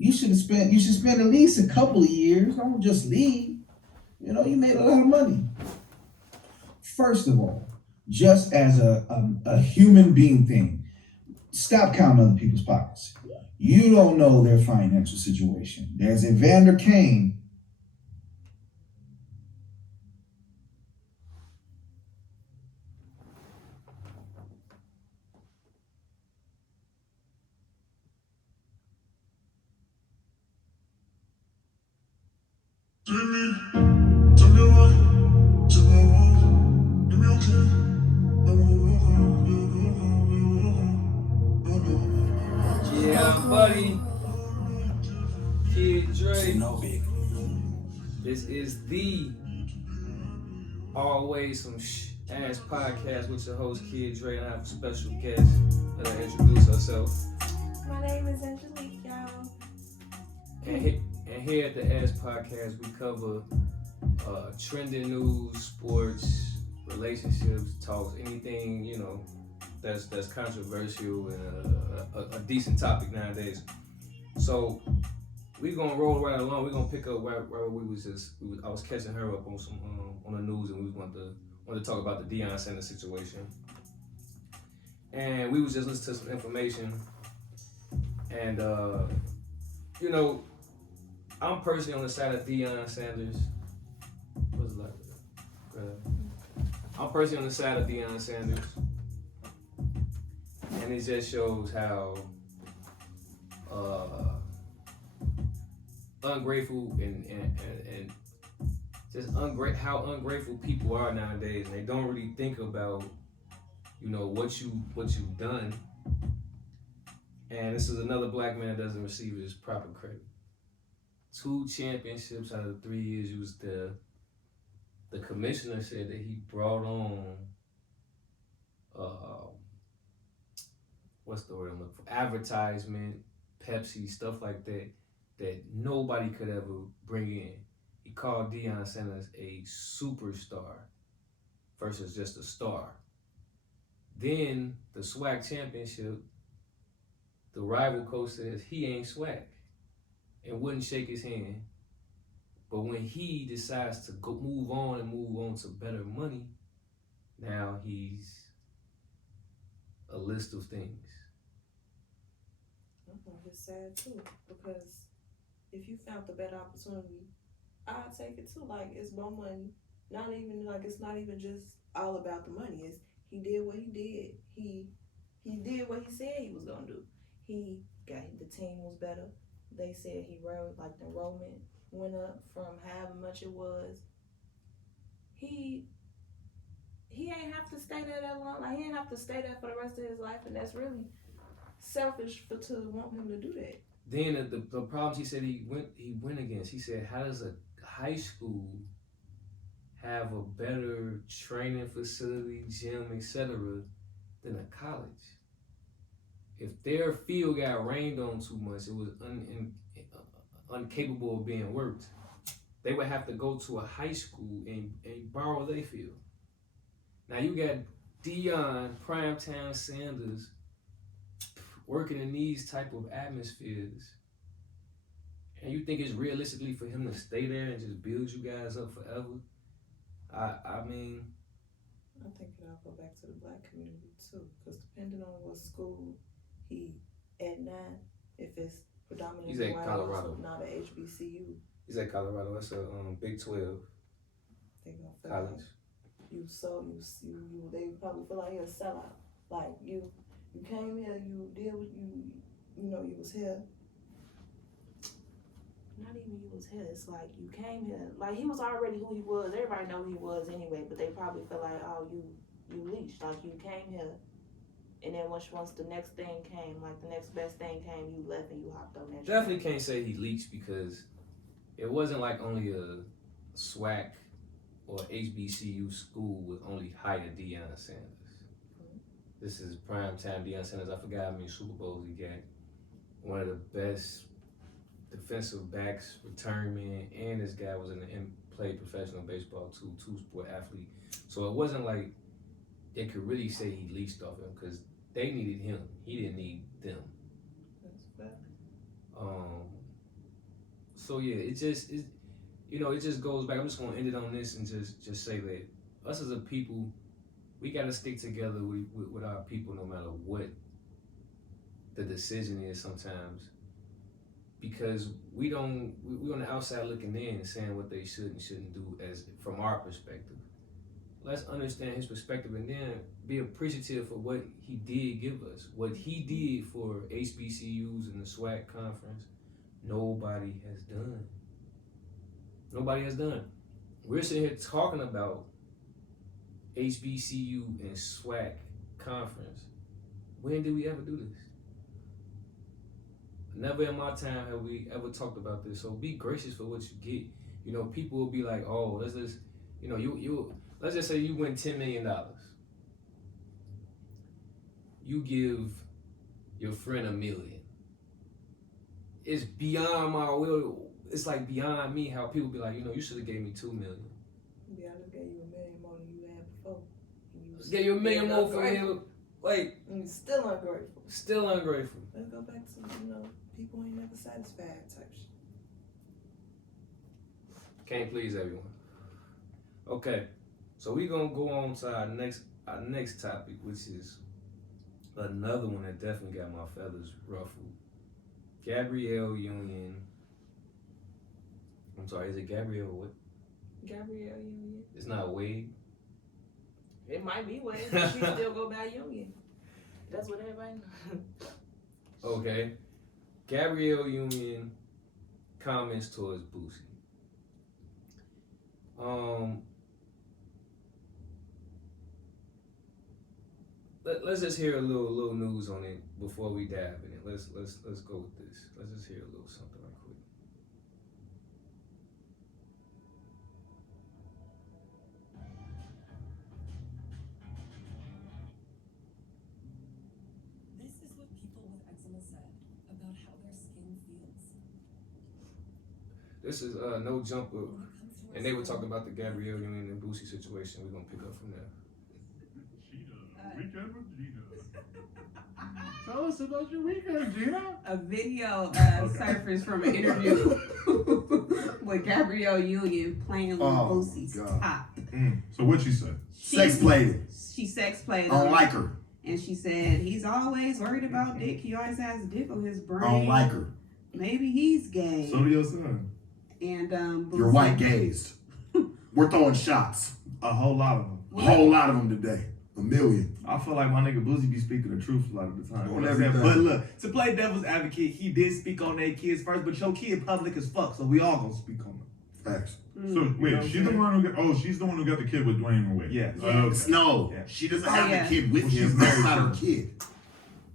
You should spend at least a couple of years. Don't just leave. You know, you made a lot of money. First of all, just as a human being thing, stop counting other people's pockets. You don't know their financial situation. There's Evander Kane. Yeah, buddy, Kid Dre. This is the Always Some Shh Ass podcast with your host, Kid Dre, and I have a special guest. Let her introduce herself. My name is Angelique, y'all. And here at the Ass Podcast, we cover trending news, sports, relationships, talks, anything that's controversial and a decent topic nowadays. So we gonna roll right along. We're gonna pick up where I was catching her up on some on the news, and we wanted to talk about the Deion Sanders situation. And we was just listening to some information, and you know, I'm personally on the side of Deion Sanders. What's it like? I'm personally on the side of Deion Sanders, and it just shows how ungrateful and just how ungrateful people are nowadays, and they don't really think about what you've done. And this is another black man that doesn't receive his proper credit. 2 championships out of 3 years he was there. The commissioner said that he brought on what's the word I'm looking for? Advertisement, Pepsi, stuff like that nobody could ever bring in. He called Deion Sanders a superstar versus just a star. Then the SWAC championship, the rival coach says he ain't SWAC and wouldn't shake his hand. But when he decides to move on to better money, now he's a list of things. It's sad too, because if you found the better opportunity, I'd take it too. Like, it's more money. Not even like it's not even just all about the money. It's he did what he did. He did what he said he was gonna do. He got the team was better. They said he rode like the enrollment went up from however much it was. He ain't have to stay there that long. Like, he ain't have to stay there for the rest of his life, and that's really selfish to want him to do that. Then the problems he said he went against. He said, how does a high school have a better training facility, gym, etc., than a college? If their field got rained on too much, it was incapable of being worked. They would have to go to a high school and borrow their field. Now you got Deion, Primetime Sanders working in these type of atmospheres, and you think it's realistically for him to stay there and just build you guys up forever? I mean, I think it'll go back to the black community too, because depending on what school he at now, if it's predominantly he's at white, Colorado. Not a HBCU. He's at Colorado. That's a Big 12 They gonna feel college. like they probably feel like you're a sellout. Like you came here, you did what you was here. Not even you was here. It's like you came here. Like, he was already who he was. Everybody know who he was anyway. But they probably feel like, oh, you leached. Like, you came here, and then once the next thing came, like the next best thing came, you left and you hopped on that. Definitely can't say he leached, because it wasn't like only a SWAC or HBCU school would only hire Deion Sanders. Mm-hmm. This is primetime Deion Sanders. I forgot how many Super Bowls he got. One of the best defensive backs, return man, and this guy was played professional baseball too, two-sport athlete. So it wasn't like they could really say he leached off him, because they needed him. He didn't need them. That's fact. So yeah, it just goes back. I'm just gonna end it on this and just say that us as a people, we gotta stick together with our people no matter what the decision is sometimes, because we on the outside looking in and saying what they should and shouldn't do as from our perspective. Let's understand his perspective and then be appreciative for what he did give us. What he did for HBCUs and the SWAC conference, nobody has done. Nobody has done. We're sitting here talking about HBCU and SWAC conference. When did we ever do this? Never in my time have we ever talked about this. So be gracious for what you get. You know, people will be like, oh, let's just, let's just say you win $10 million. You give your friend $1 million. It's beyond my will. It's like beyond me how people be like, you should have gave me $2 million. Yeah, I just gave you $1 million more than you had before. Gave you $1 million more for him. Like, still ungrateful. Still ungrateful. Let's go back to, people ain't never satisfied type shit. Can't please everyone. Okay, so we're gonna go on to our next topic, which is another one that definitely got my feathers ruffled. Gabrielle Union. I'm sorry, is it Gabrielle what? Gabrielle Union. It's not Wade. It might be Wade, but she still go by Union. That's what everybody knows. Okay. Gabrielle Union comments towards Boosie. Let's just hear a little news on it before we dive in it. Let's go with this. Let's just hear a little something right quick. This is what people with eczema said about how their skin feels. This is No Jumper, and they were talking about the Gabrielle Union and Boosie situation. We're gonna pick up from there. Weekend with Gina. Tell us about your weekend, Gina. A video surfaced from an interview with Gabrielle Union playing with Boosie's top. So what'd she say? Sex played it. She sex played him. I don't like her. And she said he's always worried about dick. He always has dick on his brain. I don't like her. Maybe he's gay. So do your son. And Boosie, You're white gazed. We're throwing shots. A whole lot of them. A whole lot of them today. 1 million. I feel like my nigga Boosie be speaking the truth a lot of the time. On everything. But look, to play devil's advocate, he did speak on their kids first, but your kid public as fuck, so we all gonna speak on them. Facts. So wait, she's the one who got. She's the one who got the kid with Dwayne Wade. Yes. Okay. No, Yeah. she doesn't have yeah. the kid with Well, him. she's That's married not to her him. kid.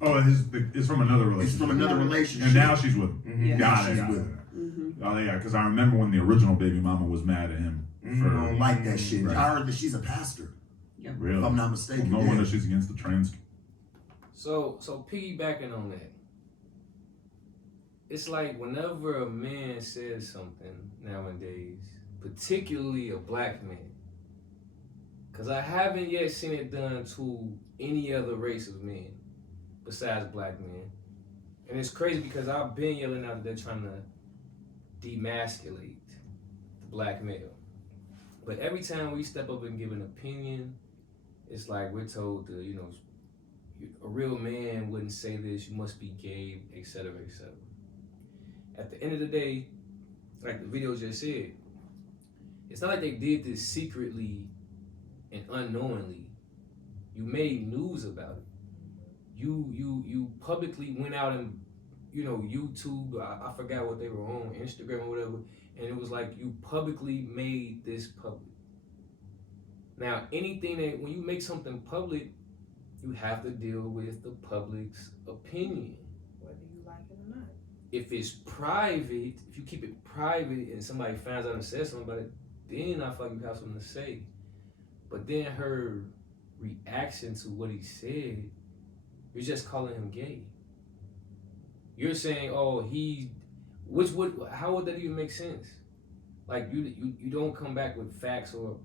Oh, it's from another relationship. It's from another relationship. And now she's with him. Yeah. Got She's it. with him. Oh yeah, because I remember when the original baby mama was mad at him. I don't like that shit. Right. I heard that she's a pastor. Really? If I'm not mistaken. Well, no yeah. wonder she's against the trans. So piggybacking on that, it's like whenever a man says something nowadays, particularly a black man, because I haven't yet seen it done to any other race of men besides black men. And it's crazy because I've been yelling out that they're trying to demasculate the black male. But every time we step up and give an opinion, it's like we're told to, a real man wouldn't say this, you must be gay, etc., etc. At the end of the day, like the video just said, it's not like they did this secretly and unknowingly. You made news about it. You publicly went out and, YouTube, I forgot what they were on, Instagram or whatever, and it was like you publicly made this public. Now, anything that, when you make something public, you have to deal with the public's opinion. Whether you like it or not. If it's private, if you keep it private and somebody finds out and says something about it, then I feel like you have something to say. But then her reaction to what he said, you're just calling him gay. You're saying, oh, how would that even make sense? Like you don't come back with facts or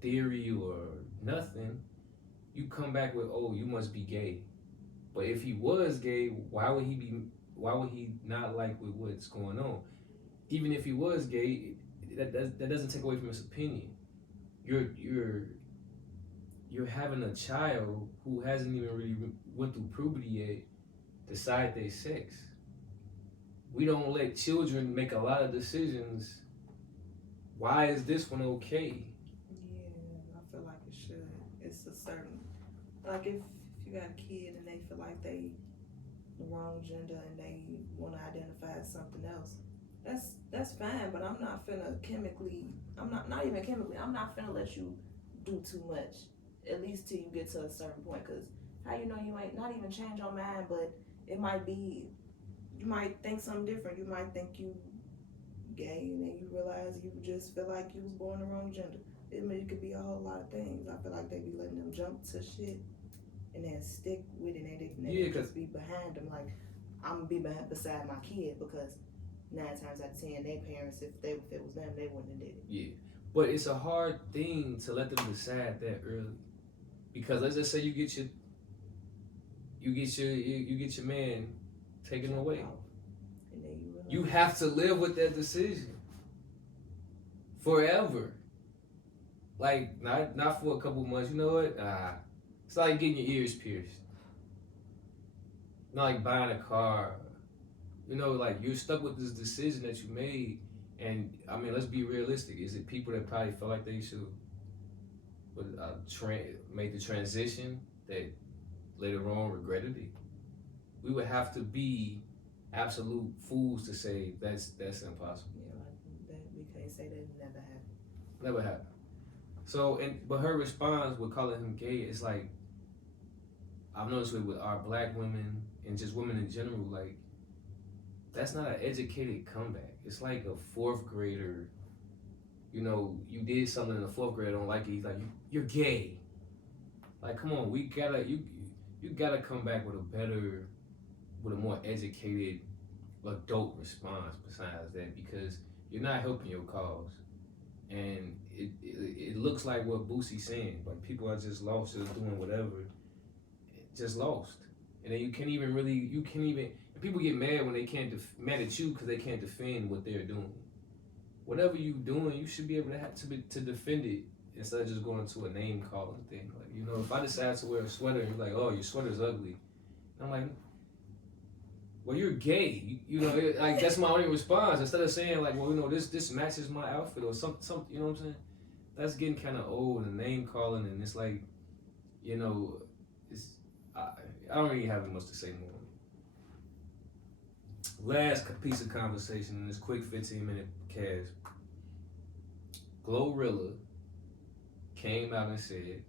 theory or nothing. You come back with, oh, you must be gay. But if he was gay, why would he not like with what's going on? even if he was gay, that doesn't take away from his opinion. You're having a child who hasn't even really went through puberty yet decide their sex. We don't let children make a lot of decisions. Why is this one okay? Yeah, I feel like it should. It's a certain, like if you got a kid and they feel like they the wrong gender and they want to identify as something else, that's fine. But I'm not finna chemically. Not even chemically. I'm not finna let you do too much. At least till you get to a certain point. Cause how you know you ain't not even change your mind, but it might be. You might think something different. You might think you gay and then you realize you just feel like you was born the wrong gender. It could be a whole lot of things. I feel like they be letting them jump to shit and then stick with it and they just be behind them like I'm gonna be beside my kid because 9 times out of 10 their parents if it was them they wouldn't have did it. Yeah, but it's a hard thing to let them decide that early because let's just say you get your man taken away. And then You have to live with that decision forever. Like not for a couple months. You know what? It's like getting your ears pierced. Not like buying a car. You know, like you're stuck with this decision that you made. And I mean, let's be realistic. Is it people that probably felt like they should make the transition that later on regretted it? We would have to be absolute fools to say that's impossible. Yeah, like that we can't say that never happened. Never happened. So but her response with calling him gay is like I've noticed with our black women and just women in general, like that's not an educated comeback. It's like a 4th grader. You know, you did something in the 4th grade, I don't like it. He's like, you're gay. Like, come on, you gotta come back with a more educated adult response besides that because you're not helping your cause. And it looks like what Boosie's saying. Like people are just lost, just doing whatever. Just lost. And then you can't even people get mad when they can't mad at you because they can't defend what they're doing. Whatever you doing, you should be able to defend it instead of just going to a name calling thing. Like, you know, if I decide to wear a sweater and you're like, oh, your sweater's ugly, I'm like, well, you're gay. You know, like that's my only response. Instead of saying like, well, you know, this matches my outfit or some, you know what I'm saying? That's getting kind of old and name calling, and it's like, you know, I don't really have much to say more. Last piece of conversation in this quick 15-minute cast. Glorilla came out and said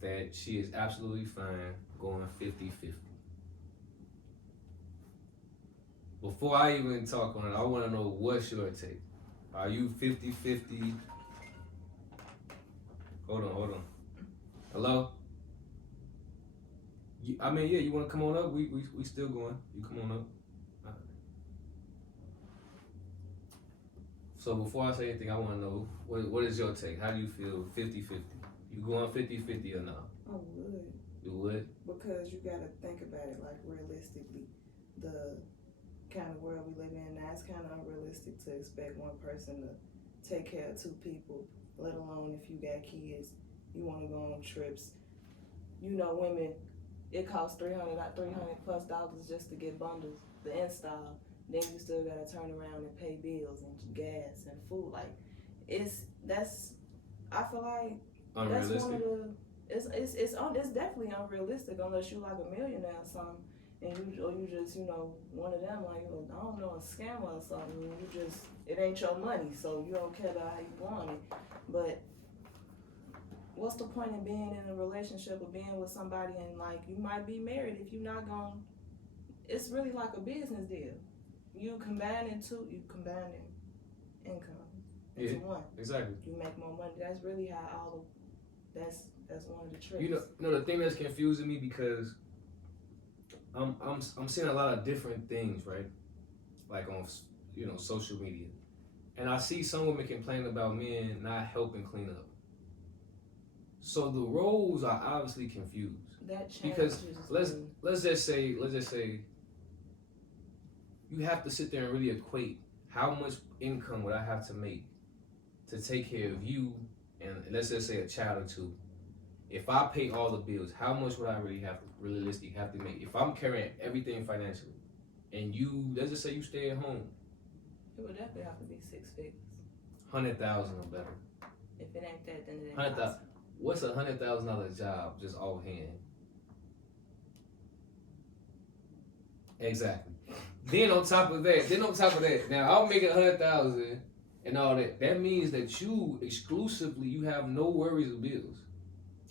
that she is absolutely fine going 50-50. Before I even talk on it, I want to know what's your take. Are you 50-50? Hold on. Hello? You want to come on up? We still going. You come on up. All right. So before I say anything, I want to know, what is your take? How do you feel 50-50? You going 50-50 or not? I would. You would? Because you gotta think about it like realistically. The kind of world we live in now, it's kind of unrealistic to expect one person to take care of 2 people, let alone if you got kids, you want to go on trips. You know, women, it costs $300 plus just to get bundles, the install. Then you still gotta turn around and pay bills and gas and food. Like, I feel like unrealistic. that's one of the. It's definitely unrealistic unless you like a millionaire or something, and you just one of them like I don't know, a scammer or something. You just it ain't your money, so you don't care about how you want it. But what's the point in being in a relationship or being with somebody and like you might be married if you're not going? It's really like a business deal. You combining income into one. Exactly. You make more money. That's really how that's one of the tricks. You know the thing that's confusing me because I'm seeing a lot of different things, right? Like on social media, and I see some women complaining about men not helping clean up. So the roles are obviously confused. That changes. Because let's just say you have to sit there and really equate how much income would I have to make to take care of you and let's just say a child or two? If I pay all the bills, how much would I realistically have to make? If I'm carrying everything financially, and you, let's just say you stay at home, It would definitely have to be 6 figures. 100,000 or better. If it ain't that, then it ain't 100,000. possible. What's $100,000 job just offhand? Exactly. Then on top of that, now I'll make it 100,000 and all that. That means that you exclusively you have no worries of bills.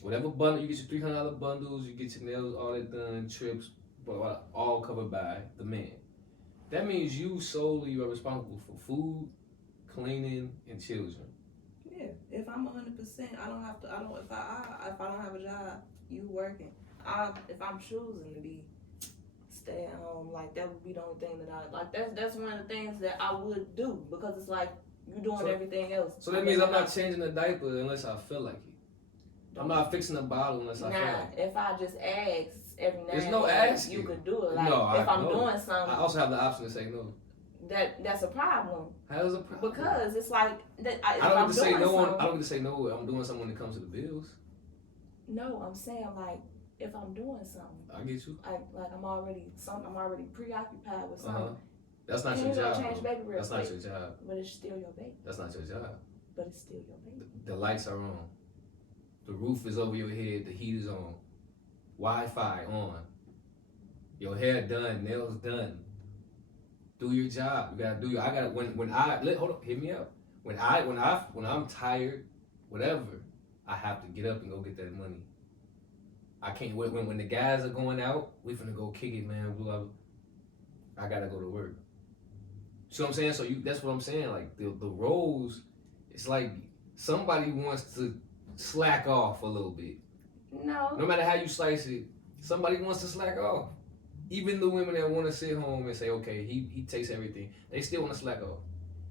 Whatever bundle you get your $300 bundles, you get your nails all that done, trips, but all covered by the man. That means you solely are responsible for food, cleaning, and children. Yeah, if I'm 100%, I don't have to. I don't. If I don't have a job, you working. If I'm choosing to be stay at home, like that would be the only thing that I like. That's one of the things that I would do because it's like you doing everything else. So that means I'm not changing the diaper unless I feel like it. I'm not fixing the bottle unless I feel like it. If I just ask every now There's and no then, asking. you could do it. Like No, if I'm no. doing something, I also have the option to say no. that's a problem. How is it a problem? Because it's like that. I don't get to say no. I don't get to say no. I'm doing something when it comes to the bills. No, I'm saying like if I'm doing something, I get you. like I'm already preoccupied with something. That's not You your ain't gonna job. change baby real That's not quick. your job. But it's still your baby. That's not your job. But it's still your baby. The lights are on. The roof is over your head. The heat is on. Wi-Fi on. Your hair done. Nails done. Do your job. You gotta do your. I gotta hold up. Hit me up. When I'm tired, whatever, I have to get up and go get that money. I can't when the guys are going out. We finna go kick it, man. Blah, blah. I gotta go to work. See what I'm saying? So that's what I'm saying. Like the roles, it's like somebody wants to slack off a little bit. No. No matter how you slice it, somebody wants to slack off. Even the women that want to sit home and say, okay, he takes everything, they still want to slack off.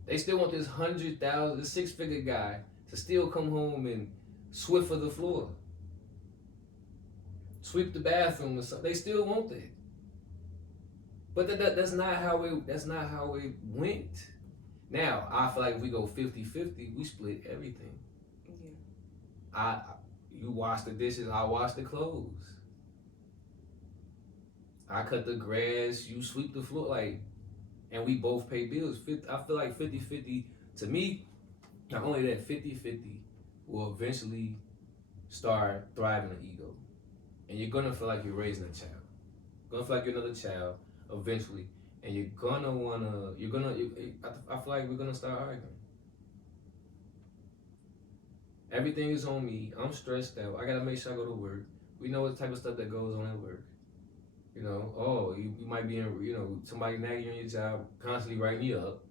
They still want this 100,000, this 6-figure guy to still come home and Swiffer the floor, sweep the bathroom or something. They still want that. But that's not how it went. Now, I feel like if we go 50-50, we split everything. Yeah. You wash the dishes, I wash the clothes. I cut the grass, you sweep the floor, like, and we both pay bills. I feel like 50-50, to me, not only that, 50-50 will eventually start thriving on ego. And you're gonna feel like you're raising a child. You're gonna feel like you're another child eventually. And I feel like we're gonna start arguing. Everything is on me. I'm stressed out. I gotta make sure I go to work. We know what type of stuff that goes on at work. You know, you might be in, somebody nagging you on your job, constantly writing you up.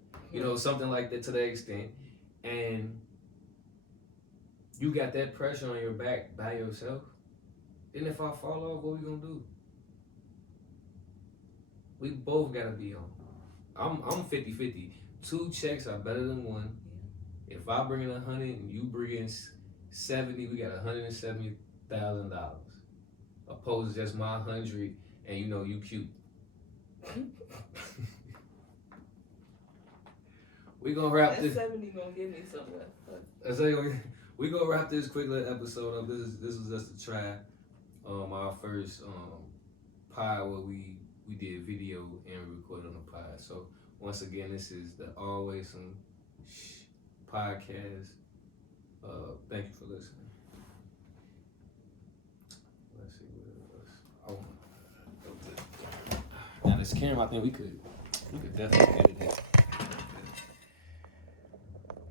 Something like that to that extent. And you got that pressure on your back by yourself. Then if I fall off, what we gonna do? We both gotta be on. I'm 50-50. 2 checks are better than 1. If I bring in 100 and you bring in 70, we got $170,000. Opposed to just my 100 and you cute. We gonna wrap That this. 70 gonna give me something. We gonna wrap this quick little episode up. This was just a try. Our first pod where we did video and we recorded on the pod. So once again, this is the Always Some Shh podcast. Thank you for listening. Let's see what else. Now this camera, I think we could definitely edit it.